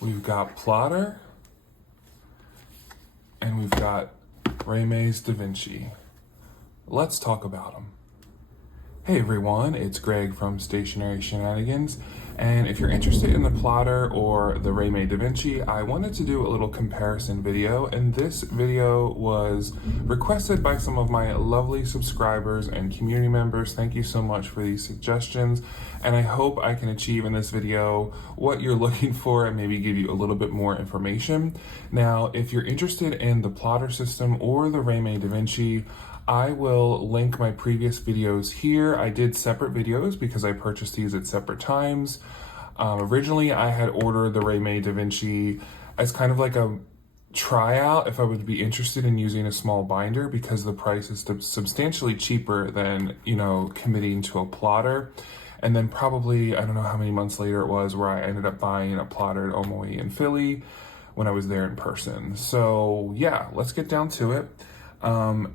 we've got Plotter, and we've got Raymay Davinci. Let's talk about them. Hey everyone, it's Greg from Stationery Shenanigans, and if you're interested in the Plotter or the Raymay Davinci, I wanted to do a little comparison video, and this video was requested by some of my lovely subscribers and community members. Thank you so much for these suggestions, and I hope I can achieve in this video what you're looking for and maybe give you a little bit more information. Now, if you're interested in the Plotter system or the Raymay Davinci, I will link my previous videos here. I did separate videos because I purchased these at separate times. Originally, I had ordered the Raymay Davinci as kind of like a tryout if I would be interested in using a small binder, because the price is substantially cheaper than, committing to a plotter. And then probably, I don't know how many months later it was, where I ended up buying a plotter at Omoi in Philly when I was there in person. So yeah, let's get down to it.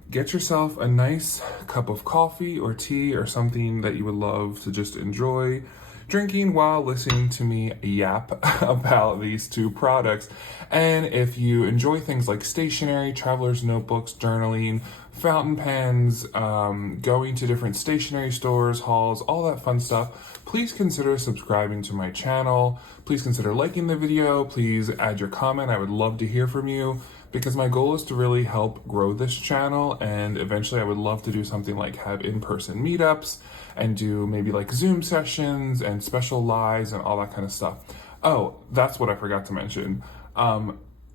Get yourself a nice cup of coffee or tea or something that you would love to just enjoy drinking while listening to me yap about these two products. And if you enjoy things like stationery, traveler's notebooks, journaling, fountain pens, going to different stationery stores, halls, all that fun stuff, please consider subscribing to my channel. Please consider liking the video. Please add your comment. I would love to hear from you, because my goal is to really help grow this channel, and eventually I would love to do something like have in-person meetups and do maybe like Zoom sessions and special lives and all that kind of stuff. Oh, that's what I forgot to mention.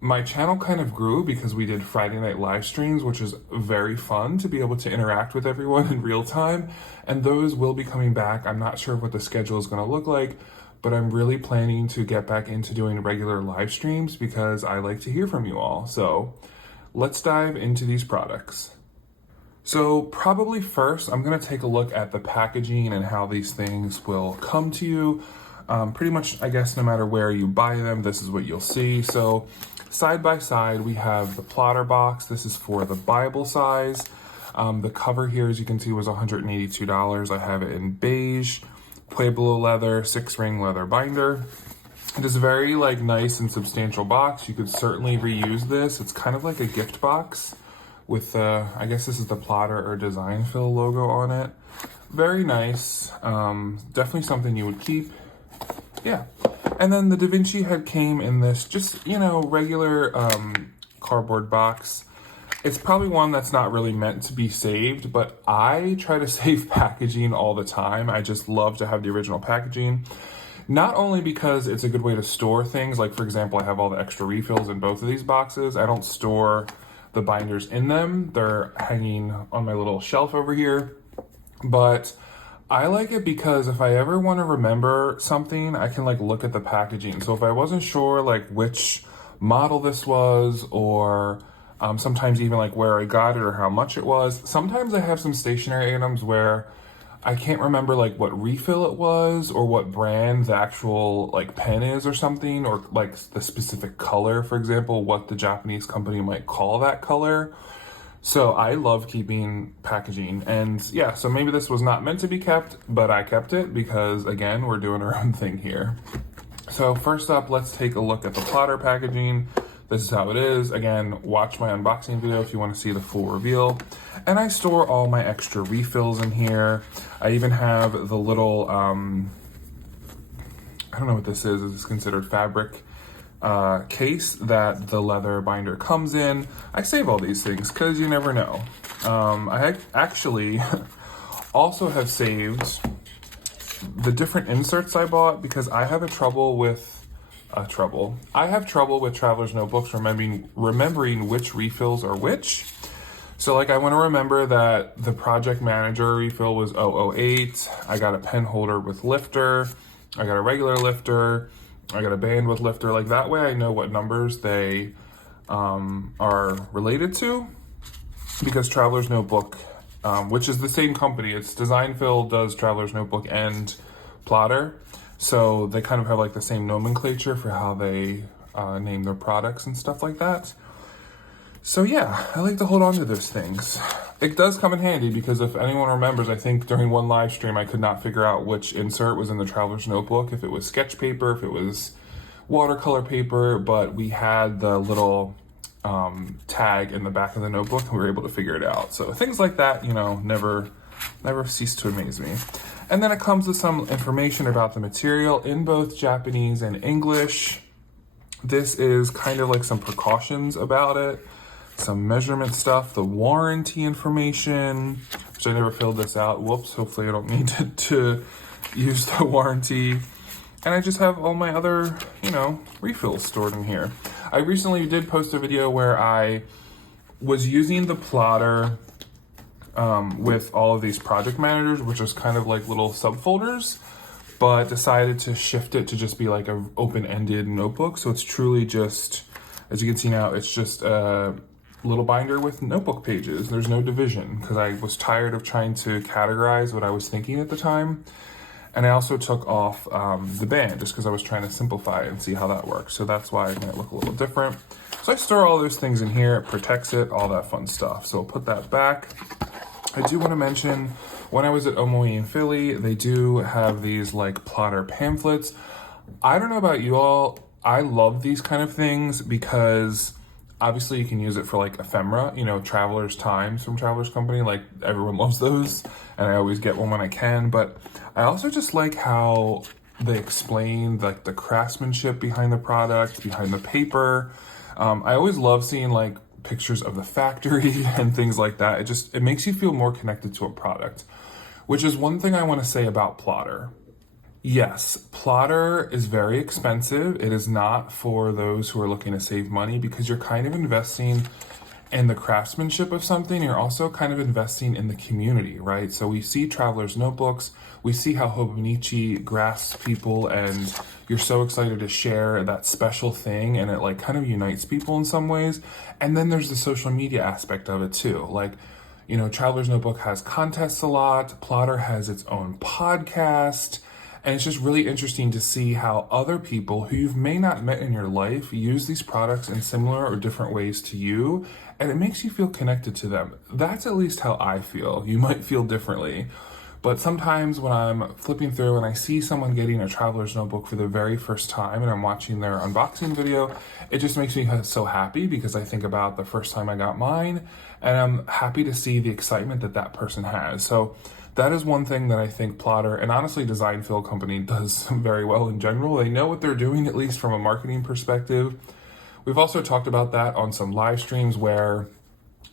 My channel kind of grew because we did Friday night live streams, which is very fun to be able to interact with everyone in real time, and those will be coming back. I'm not sure what the schedule is going to look like, but I'm really planning to get back into doing regular live streams because I like to hear from you all. So let's dive into these products. So probably first, I'm gonna take a look at the packaging and how these things will come to you. Pretty much, I guess, no matter where you buy them, this is what you'll see. So side by side, we have the Plotter box. This is for the Bible size. The cover here, as you can see, was $182. I have it in beige, Pueblo leather, 6-ring leather binder. It is a very nice and substantial box. You could certainly reuse this. It's kind of like a gift box with I guess this is the Plotter or Design Fill logo on it. Very nice. Definitely something you would keep. Yeah. And then the Davinci head came in this just, regular cardboard box. It's probably one that's not really meant to be saved, but I try to save packaging all the time. I just love to have the original packaging. Not only because it's a good way to store things, like for example, I have all the extra refills in both of these boxes. I don't store the binders in them. They're hanging on my little shelf over here. But I like it because if I ever want to remember something, I can look at the packaging. So if I wasn't sure which model this was, or sometimes even where I got it or how much it was. Sometimes I have some stationery items where I can't remember what refill it was, or what brand the actual pen is or something, or the specific color, for example, what the Japanese company might call that color. So I love keeping packaging, and yeah, so maybe this was not meant to be kept, but I kept it because again, we're doing our own thing here. So first up, let's take a look at the Plotter packaging. This is how it is. Again, watch my unboxing video if you want to see the full reveal. And I store all my extra refills in here. I even have the little, I don't know what this is. Is this considered fabric case that the leather binder comes in? I save all these things because you never know. I actually also have saved the different inserts I bought because I have trouble with traveler's notebooks remembering which refills are which. So I want to remember that the project manager refill was 008. I got a pen holder with lifter. I got a regular lifter. I got a band with lifter. That way I know what numbers they are related to, because traveler's notebook, which is the same company, it's Design Fill does traveler's notebook and Plotter. So they kind of have the same nomenclature for how they name their products and stuff like that. So yeah, I like to hold on to those things. It does come in handy because if anyone remembers, I think during one live stream, I could not figure out which insert was in the traveler's notebook, if it was sketch paper, if it was watercolor paper, but we had the little tag in the back of the notebook and we were able to figure it out. So things like that, you know, never cease to amaze me. And then it comes with some information about the material in both Japanese and English. This is kind of like some precautions about it, some measurement stuff, the warranty information, which I never filled this out. Whoops, hopefully I don't need to use the warranty. And I just have all my other, you know, refills stored in here. I recently did post a video where I was using the plotter with all of these project managers, which is kind of like little subfolders, but decided to shift it to just be like an open-ended notebook. So it's truly just, as you can see now, it's just a little binder with notebook pages. There's no division because I was tired of trying to categorize what I was thinking at the time. And I also took off the band just because I was trying to simplify it and see how that works. So that's why it might look a little different. So I store all those things in here, it protects it, all that fun stuff. So I'll put that back. I do want to mention, when I was at Omoi in Philly, they do have these like plotter pamphlets. I don't know about you all, I love these kind of things because obviously you can use it for like ephemera, you know, Traveler's Times from Traveler's Company, like everyone loves those, and I always get one when I can. But I also just like how they explain like the craftsmanship behind the product, behind the paper. I always love seeing like pictures of the factory and things like that. It makes you feel more connected to a product, which is one thing I want to say about plotter. Yes, plotter is very expensive. It is not for those who are looking to save money because you're kind of investing in the craftsmanship of something. You're also kind of investing in the community, right? So we see Traveler's Notebooks, we see how Hobonichi grasps people, and you're so excited to share that special thing, and it like kind of unites people in some ways. And then there's the social media aspect of it too. Like, you know, Traveler's Notebook has contests a lot, Plotter has its own podcast, and it's just really interesting to see how other people who you may not met in your life use these products in similar or different ways to you, and it makes you feel connected to them. That's at least how I feel. You might feel differently. But sometimes when I'm flipping through and I see someone getting a Traveler's Notebook for the very first time and I'm watching their unboxing video, it just makes me so happy because I think about the first time I got mine, and I'm happy to see the excitement that that person has. So that is one thing that I think Plotter, and honestly Design Fill Company, does very well in general. They know what they're doing, at least from a marketing perspective. We've also talked about that on some live streams where,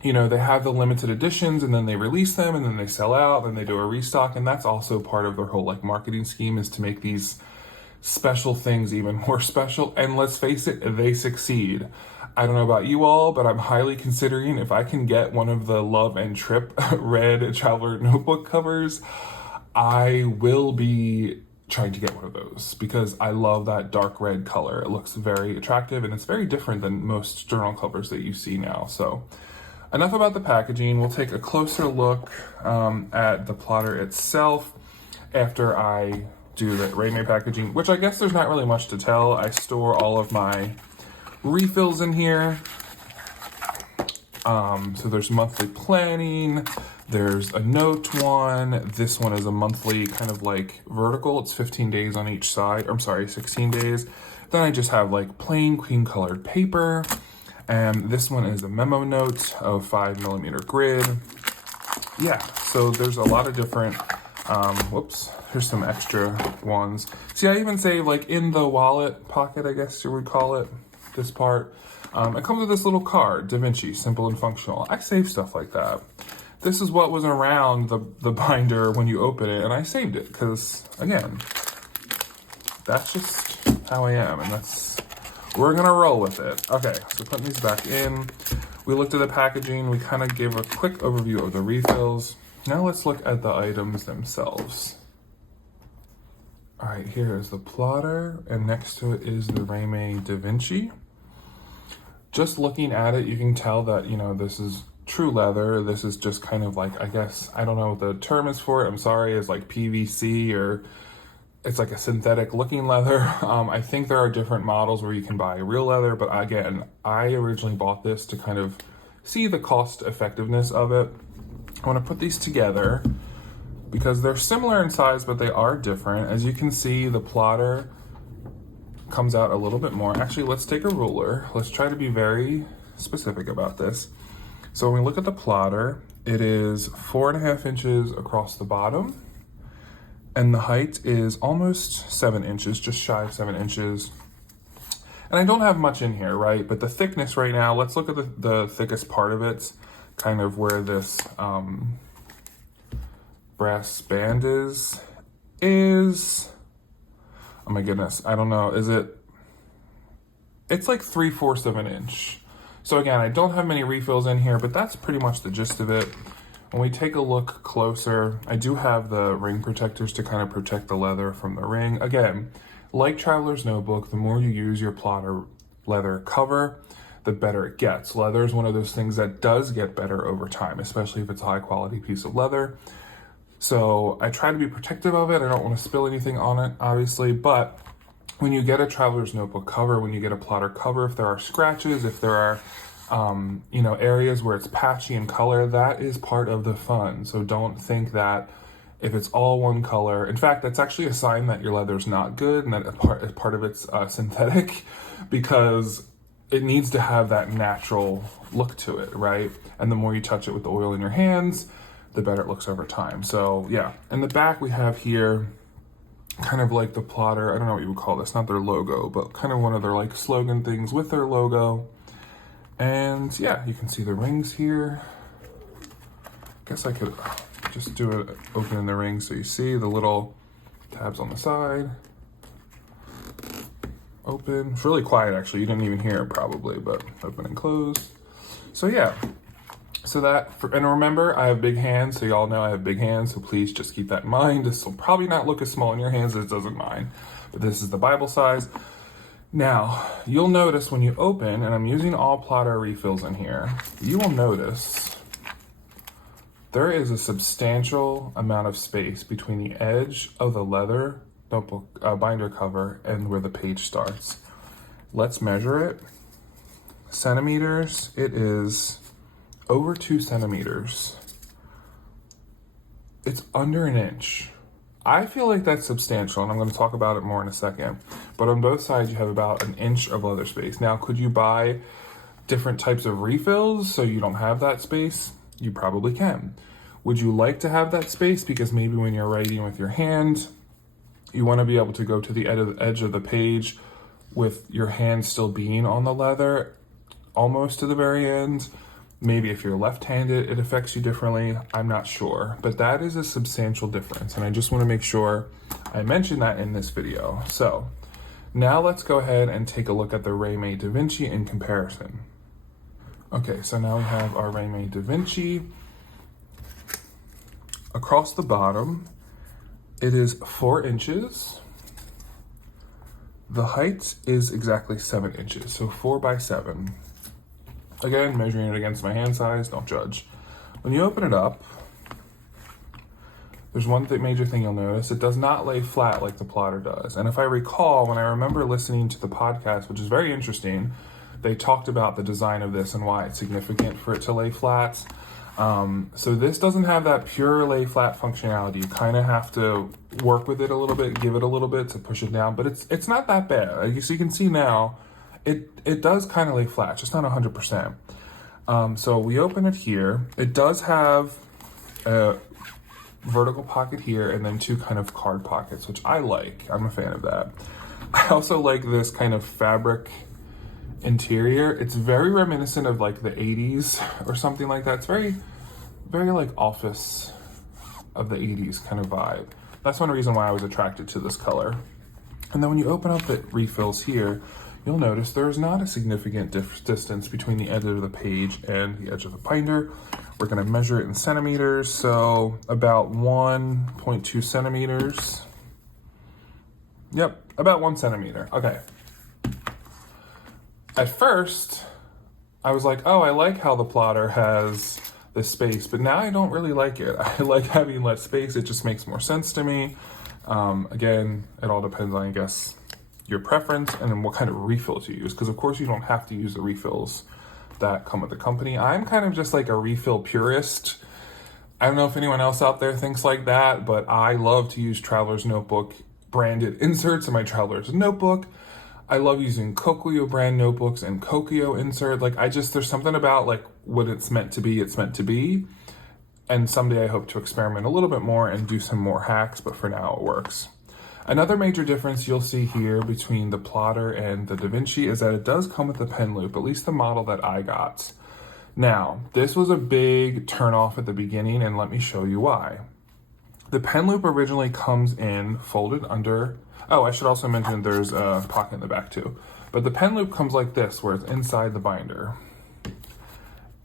you know, they have the limited editions and then they release them and then they sell out and they do a restock. And that's also part of their whole like marketing scheme, is to make these special things even more special. And let's face it, they succeed. I don't know about you all, but I'm highly considering if I can get one of the Love and Trip red Traveler Notebook covers, I will be trying to get one of those because I love that dark red color. It looks very attractive and it's very different than most journal covers that you see now. So enough about the packaging. We'll take a closer look at the plotter itself after I do the Raymay packaging, which I guess there's not really much to tell. I store all of my refills in here. So there's monthly planning, there's a note one. This one is a monthly kind of like vertical. It's 15 days on each side. I'm sorry, 16 days. Then I just have like plain cream colored paper. And this one is a memo note of 5mm grid. Yeah, so there's a lot of different, whoops, here's some extra ones. See, I even say like in the wallet pocket, I guess you would call it, this part. It comes with this little card, Davinci, simple and functional. I save stuff like that. This is what was around the binder when you open it, and I saved it because, again, that's just how I am, and we're gonna roll with it. Okay, so putting these back in. We looked at the packaging, we kind of gave a quick overview of the refills. Now let's look at the items themselves. All right, here is the plotter, and next to it is the Raymay Davinci. Just looking at it, you can tell that, you know, this is true leather. This is just kind of like, I guess, I don't know what the term is for it. I'm sorry, it's like PVC, or it's like a synthetic looking leather. I think there are different models where you can buy real leather, but again, I originally bought this to kind of see the cost effectiveness of it. I want to put these together because they're similar in size, but they are different. As you can see, the plotter comes out a little bit more. Actually, let's take a ruler. Let's try to be very specific about this. So when we look at the plotter, it is 4.5 inches across the bottom, and the height is almost 7 inches, just shy of 7 inches. And I don't have much in here, right? But the thickness right now, let's look at the thickest part of it, kind of where this brass band is, oh my goodness, I don't know, it's like 3/4 of an inch. So again, I don't have many refills in here, but that's pretty much the gist of it. When we take a look closer, I do have the ring protectors to kind of protect the leather from the ring. Again, like Traveler's Notebook, the more you use your plotter leather cover, the better it gets. Leather is one of those things that does get better over time, especially if it's a high quality piece of leather. So I try to be protective of it. I don't want to spill anything on it, obviously, but when you get a Traveler's Notebook cover, when you get a plotter cover, if there are scratches, if there are areas where it's patchy in color, that is part of the fun. So don't think that if it's all one color, in fact, that's actually a sign that your leather's not good and that part of it's synthetic, because it needs to have that natural look to it, right? And the more you touch it with the oil in your hands, the better it looks over time. So yeah, in the back we have here kind of like the plotter, I don't know what you would call this, not their logo, but kind of one of their like slogan things with their logo. And yeah, you can see the rings here. Guess I could just do it opening the ring so you see the little tabs on the side. Open. It's really quiet actually, you didn't even hear it probably, but open and close. So yeah, so and remember, I have big hands, so y'all know I have big hands, so please just keep that in mind. This will probably not look as small in your hands as it does in mine, but this is the Bible size. Now, you'll notice when you open, and I'm using all plotter refills in here, you will notice there is a substantial amount of space between the edge of the leather notebook binder cover and where the page starts. Let's measure it. Centimeters, it is over 2 centimeters. It's under an inch. I feel like that's substantial, and I'm going to talk about it more in a second. But on both sides, you have about an inch of leather space. Now, could you buy different types of refills so you don't have that space? You probably can. Would you like to have that space? Because maybe when you're writing with your hand, you want to be able to go to the edge of the page with your hand still being on the leather, almost to the very end. Maybe if you're left-handed, it affects you differently. I'm not sure, but that is a substantial difference. And I just want to make sure I mention that in this video. So now let's go ahead and take a look at the Raymay Davinci in comparison. Okay, so now we have our Raymay Davinci. Across the bottom, it is 4 inches. The height is exactly 7 inches, so 4 by 7. Again, measuring it against my hand size, don't judge. When you open it up, there's one major thing you'll notice. It does not lay flat like the plotter does. And if I recall, when I remember listening to the podcast, which is very interesting, they talked about the design of this and why it's significant for it to lay flat. So this doesn't have that pure lay flat functionality. You kind of have to work with it a little bit, give it a little bit to push it down, but it's not that bad. So you can see now, it does kind of lay flat, just not 100%. So we open it here. It does have a vertical pocket here and then 2 kind of card pockets, which I like. I'm a fan of that. I also like this kind of fabric interior. It's very reminiscent of like the 80s or something like that. It's very, very like office of the 80s kind of vibe. That's one reason why I was attracted to this color. And then when you open up the refills here, you'll notice there's not a significant distance between the edge of the page and the edge of the binder. We're going to measure it in centimeters, so about 1.2 centimeters. Yep, about 1 centimeter. Okay. At first, I was like, oh, I like how the plotter has this space, but now I don't really like it. I like having less space. It just makes more sense to me. Again, it all depends on, I guess, your preference and then what kind of refills you use. Because of course you don't have to use the refills that come with the company. I'm kind of just like a refill purist. I don't know if anyone else out there thinks like that, but I love to use Traveler's Notebook branded inserts in my Traveler's Notebook. I love using Coquio brand notebooks and Coquio insert. Like there's something about like what it's meant to be, it's meant to be. And someday I hope to experiment a little bit more and do some more hacks, but for now it works. Another major difference you'll see here between the plotter and the Davinci is that it does come with a pen loop, at least the model that I got. Now, this was a big turnoff at the beginning, and let me show you why. The pen loop originally comes in folded under, oh, I should also mention there's a pocket in the back too. But the pen loop comes like this, where it's inside the binder.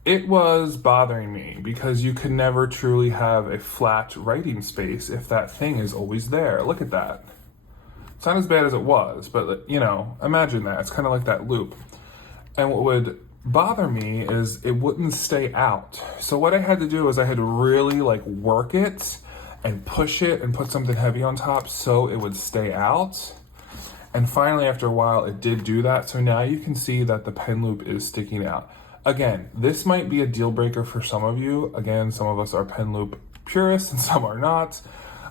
It was bothering me because you can never truly have a flat writing space if that thing is always there. Look at that. It's not as bad as it was, but you know, imagine that. It's kind of like that loop. And what would bother me is it wouldn't stay out. So what I had to do is I had to really like work it and push it and put something heavy on top so it would stay out. And finally, after a while, it did do that. So now you can see that the pen loop is sticking out. Again, this might be a deal breaker for some of you. Again, some of us are pen loop purists and some are not.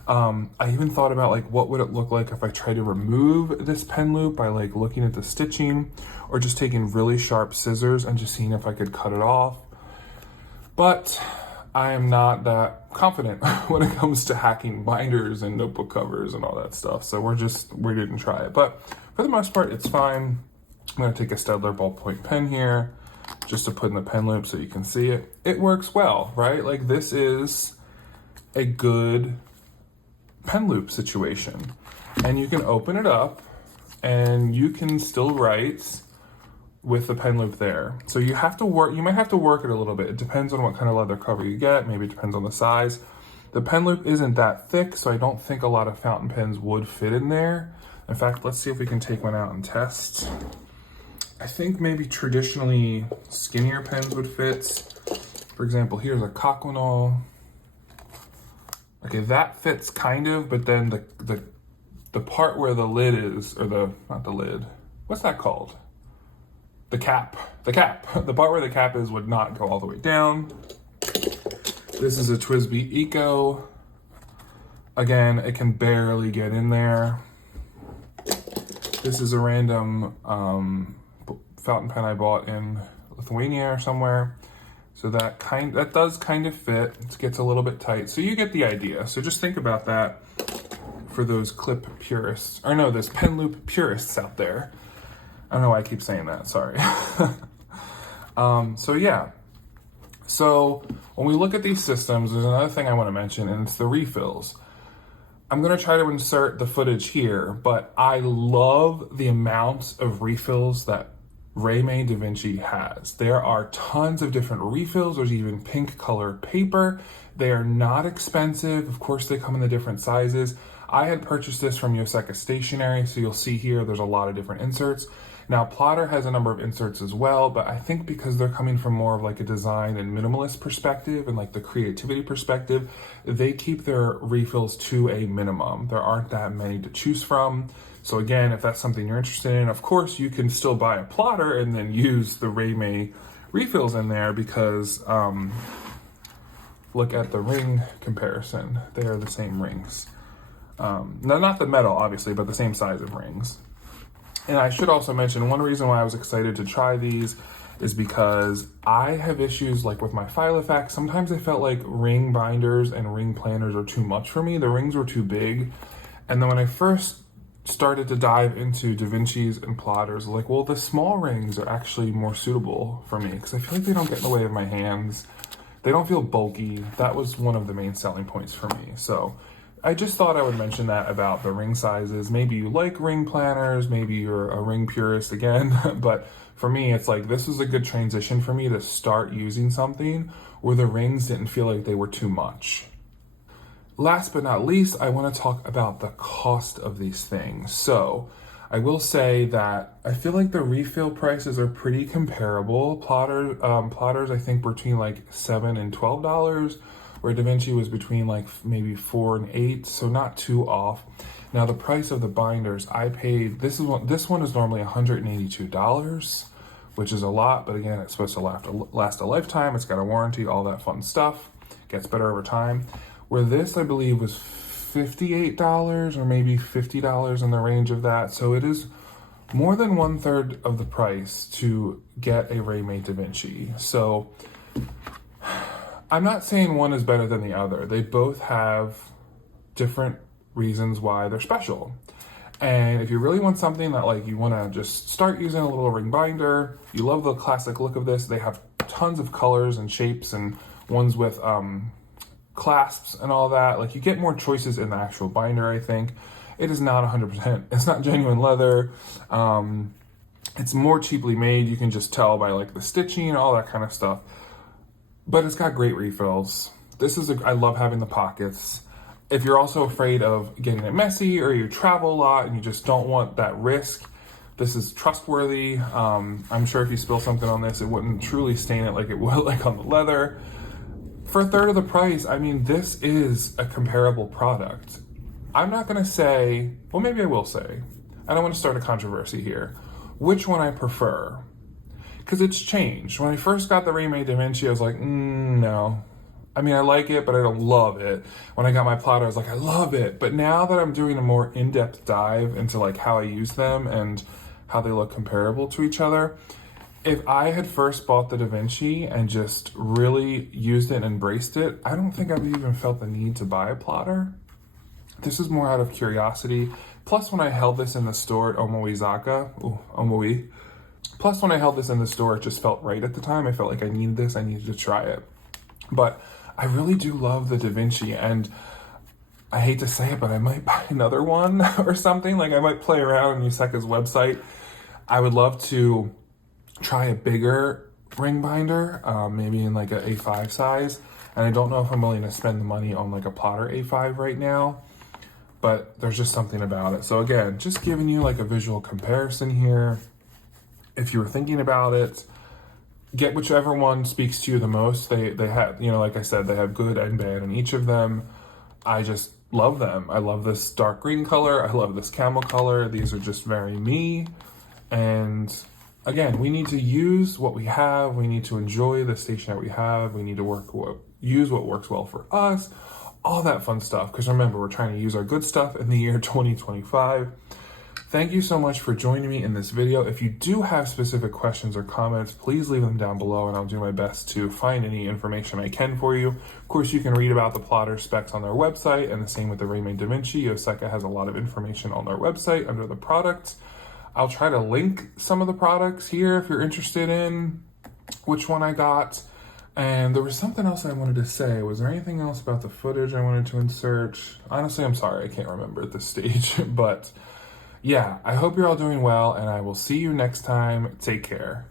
I even thought about like, what would it look like if I tried to remove this pen loop by like looking at the stitching or just taking really sharp scissors and just seeing if I could cut it off. But I am not that confident when it comes to hacking binders and notebook covers and all that stuff. So we didn't try it, but for the most part, it's fine. I'm gonna take a STAEDTLER ballpoint pen here just to put in the pen loop so you can see it. It works well, right? Like this is a good pen loop situation. And you can open it up and you can still write with the pen loop there. So you have to work, you might have to work it a little bit. It depends on what kind of leather cover you get. Maybe it depends on the size. The pen loop isn't that thick, so I don't think a lot of fountain pens would fit in there. In fact, let's see if we can take one out and test. I think maybe traditionally skinnier pens would fit. For example, here's a Coquinol. Okay, that fits kind of, but then the part where the lid is, or not the lid, what's that called? The cap. The part where the cap is would not go all the way down. This is a TWSBI Eco. Again, it can barely get in there. This is a random fountain pen I bought in Lithuania or somewhere. So that does kind of fit. It gets a little bit tight. So you get the idea. So just think about that for those clip purists, or no, those pen loop purists out there. I don't know why I keep saying that, sorry. So yeah. So when we look at these systems, there's another thing I want to mention, and it's the refills. I'm going to try to insert the footage here, but I love the amount of refills that Raymay Davinci has. There are tons of different refills. There's even pink color paper. They are not expensive. Of course, they come in the different sizes. I had purchased this from Stationery, so you'll see here there's a lot of different inserts. Now, Plotter has a number of inserts as well, but I think because they're coming from more of like a design and minimalist perspective and like the creativity perspective, they keep their refills to a minimum. There aren't that many to choose from. So again, if that's something you're interested in, of course, you can still buy a plotter and then use the Raymay refills in there because look at the ring comparison. They are the same rings. No, not the metal, obviously, but the same size of rings. And I should also mention, one reason why I was excited to try these is because I have issues like with my Filofax. Sometimes I felt like ring binders and ring planners are too much for me. The rings were too big. And then when I first started to dive into Davinci's and plotters, like, well, the small rings are actually more suitable for me because I feel like they don't get in the way of my hands. They don't feel bulky. That was one of the main selling points for me. So I just thought I would mention that about the ring sizes. Maybe you like ring planners, maybe you're a ring purist again, but for me, it's like this was a good transition for me to start using something where the rings didn't feel like they were too much. Last but not least, I want to talk about the cost of these things. So I will say that I feel like the refill prices are pretty comparable. Plotters, I think between like $7 and $12, where Davinci was between like maybe $4 and $8, so not too off. Now the price of the binders, I paid, this one is normally $182, which is a lot, but again, it's supposed to last a lifetime. It's got a warranty, all that fun stuff. Gets better over time. Where this, I believe, was $58 or maybe $50 in the range of that. So it is more than 1/3 of the price to get a Raymay Davinci. So I'm not saying one is better than the other. They both have different reasons why they're special. And if you really want something that like you want to just start using a little ring binder, you love the classic look of this, they have tons of colors and shapes and ones with clasps and all that. Like you get more choices in the actual binder, I think. It is not 100%, it's not genuine leather. It's more cheaply made. You can just tell by like the stitching and all that kind of stuff. But it's got great refills. I love having the pockets. If you're also afraid of getting it messy or you travel a lot and you just don't want that risk, this is trustworthy. I'm sure if you spill something on this, it wouldn't truly stain it like it would like on the leather. For 1/3 of the price, I mean, this is a comparable product. I'm not gonna say, well, maybe I will say, I don't want to start a controversy here, which one I prefer. Because it's changed. When I first got the Raymay Davinci, I was like, no. I mean, I like it, but I don't love it. When I got my plotter, I was like, I love it. But now that I'm doing a more in-depth dive into like how I use them and how they look comparable to each other, if I had first bought the Davinci and just really used it and embraced it, I don't think I've even felt the need to buy a plotter. This is more out of curiosity. Plus, when I held this in the store at Omoi, plus when I held this in the store, it just felt right at the time. I felt like I needed this, I needed to try it. But I really do love the Davinci, and I hate to say it, but I might buy another one or something. Like I might play around on Yuseka's website. I would love to try a bigger ring binder, maybe in like a A5 size. And I don't know if I'm willing to spend the money on like a plotter A5 right now, but there's just something about it. So again, just giving you like a visual comparison here. If you were thinking about it, get whichever one speaks to you the most. They have, you know, like I said, they have good and bad in each of them. I just love them. I love this dark green color. I love this camel color. These are just very me. And again, we need to use what we have. We need to enjoy the station that we have. We need to use what works well for us. All that fun stuff. Because remember, we're trying to use our good stuff in the year 2025. Thank you so much for joining me in this video. If you do have specific questions or comments, please leave them down below and I'll do my best to find any information I can for you. Of course, you can read about the plotter specs on their website, and the same with the Raymay Davinci. Yuseka has a lot of information on their website under the products. I'll try to link some of the products here if you're interested in which one I got. And there was something else I wanted to say. Was there anything else about the footage I wanted to insert? Honestly, I'm sorry, I can't remember at this stage, but yeah, I hope you're all doing well, and I will see you next time. Take care.